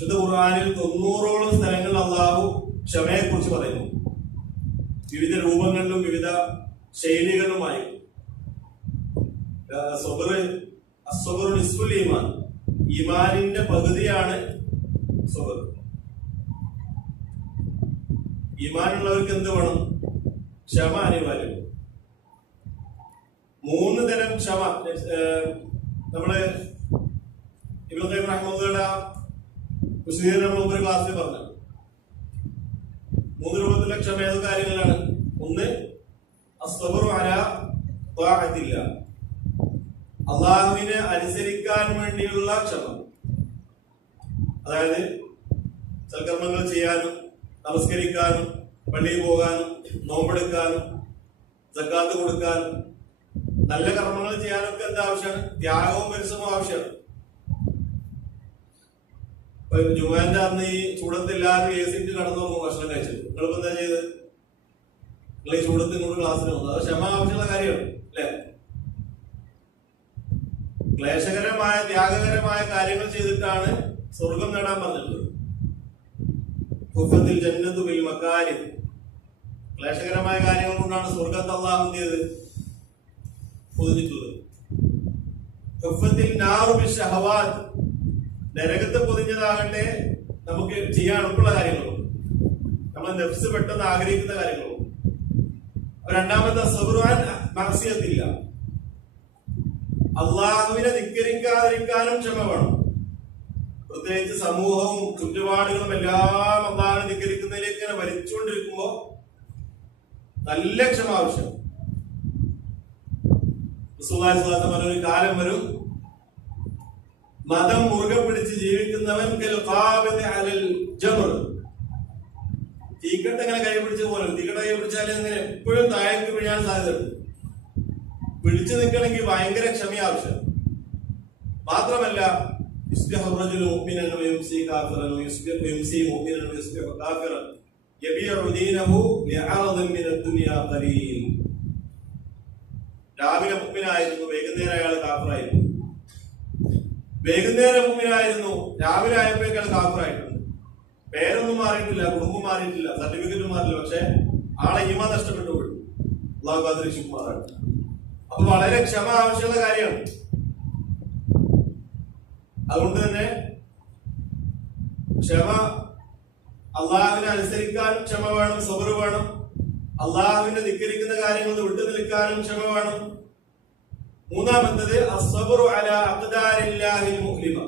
വിശുദ്ധ ഖുർആനിൽ 90ഓളം സ്ഥലങ്ങളിൽ അള്ളാഹു ക്ഷമയെ കുറിച്ച് പറയുന്നു. വിവിധ രൂപങ്ങളിലും വിവിധ ശൈലികളിലുമായി. ഈമാൻ, ഈമാനിന്റെ പകുതിയാണ് സബർ. ഈമാനുള്ളവർക്ക് എന്ത് വേണം? ക്ഷമ അനിവാര്യം. 3 തരം ക്ഷമ നമ്മള് ഇബ്നു ഖയ്യിം റഹ്മത്തുള്ളാഹിയുടെ വിശദീകരണം ഒരു ക്ലാസ്സിൽ പറഞ്ഞു. 3 രൂപത്തിലുള്ള ക്ഷമ ഏത് കാര്യങ്ങളാണ്? ഒന്ന്, അസ്സബ്റു അലാ ത്വാഅത്തില്ലാ, അള്ളാഹുവിനെ അനുസരിക്കാൻ വേണ്ടിയുള്ള ക്ഷമ. അതായത് സൽക്കർമ്മങ്ങൾ ചെയ്യാനും നമസ്കരിക്കാനും പള്ളിയിൽ പോകാനും നോമ്പെടുക്കാനും സക്കാത്ത് കൊടുക്കാനും നല്ല കർമ്മങ്ങൾ ചെയ്യാനൊക്കെ എന്താ ആവശ്യമാണ്? ത്യാഗവും പരിശ്രമവും ആവശ്യമാണ്. ജുമാന്റെ അന്ന് ഈ ചൂടത്തില്ലാതെ AC കടന്നു ഭക്ഷണം കഴിച്ചത്. നിങ്ങളിപ്പോ എന്താ ചെയ്ത്? നിങ്ങൾ ഈ ചൂടത്ത് ഇങ്ങോട്ട് ക്ലാസ്സിന് വന്നു. അത് ക്ഷമ ആവശ്യമുള്ള കാര്യമാണ് അല്ലെ? ക്ലേശകരമായ ത്യാഗകരമായ കാര്യങ്ങൾ ചെയ്തിട്ടാണ് സ്വർഗം നേടാൻ പറഞ്ഞിട്ടുള്ളത്. ഖുഫത്തിൽ ജന്നത്തു ബിൽ മകാരി, ക്ലേശകരമായ കാര്യങ്ങൾ കൊണ്ടാണ് സ്വർഗത്തെ അല്ലാഹു ചെയ്തത് പൊതിഞ്ഞിട്ടുള്ളത്. ഖുഫത്തിൽ നാറു ബിശ്ശഹവാത്ത്, നരകത്തെ പൊതിഞ്ഞതാകട്ടെ നമുക്ക് ചെയ്യാൻ എളുപ്പമുള്ള കാര്യങ്ങളും നമ്മൾ നെഫ്സ് പെട്ടെന്ന് ആഗ്രഹിക്കുന്ന കാര്യങ്ങളും. രണ്ടാമത്തെ സബ്റുൻ മഅസിയത്തില്ല, അള്ളാഹുവിനെ ധിക്കരിക്കാതിരിക്കാനും ക്ഷമ വേണം. പ്രത്യേകിച്ച് സമൂഹവും ചുറ്റുപാടുകളും എല്ലാം അള്ളാഹുവിനെ ധിക്കരിക്കുന്നതിലേക്ക് ഇങ്ങനെ വലിച്ചുകൊണ്ടിരിക്കുമ്പോ നല്ല ക്ഷമ ആവശ്യം. ഒരു കാലം വരും, മതം മുറുകെ പിടിച്ച് ജീവിക്കുന്നവൻ തീക്കട്ട എങ്ങനെ കൈ പിടിച്ച പോലെ, തീക്കട്ട കൈ പിടിച്ചാൽ അങ്ങനെ എപ്പോഴും താഴേക്ക് വീഴാൻ സാധ്യതയുണ്ട്. പിടിച്ചു നിൽക്കണമെങ്കിൽ ഭയങ്കര ക്ഷമ ആവശ്യം. മാത്രമല്ല രാവിലെ മുഅ്മിനായിരുന്നു, വൈകുന്നേരം അയാൾ കാഫിറായിരുന്നു. വൈകുന്നേരം മുഅ്മിനായിരുന്നു, രാവിലെ ആയപ്പോഴേക്കാൾ കാഫിറായിട്ടുണ്ട്. പേരൊന്നും മാറിയിട്ടില്ല, കുടുംബം മാറിയിട്ടില്ല, സർട്ടിഫിക്കറ്റ് മാറില്ല, പക്ഷെ ആളെ ഈമാൻ നഷ്ടപ്പെട്ടു പോയി. അല്ലാഹു കാത്തിരക്ഷിക്കുമാറാകട്ടെ. അപ്പൊ വളരെ ക്ഷമ ആവശ്യമുള്ള കാര്യമാണ്. അതുകൊണ്ട് തന്നെ ക്ഷമ, അള്ളാഹുവിനെ അനുസരിക്കാനും ക്ഷമ വേണം, സബർ വേണം. അള്ളാഹുവിനെ ധിക്കരിക്കുന്ന കാര്യങ്ങൾ വിട്ടു നിൽക്കാനും ക്ഷമ വേണം. മൂന്നാമത്തത് അസ്സബ്റു അലാ അഖ്ദാരില്ലാഹിൽ മുഅ്ലിമ,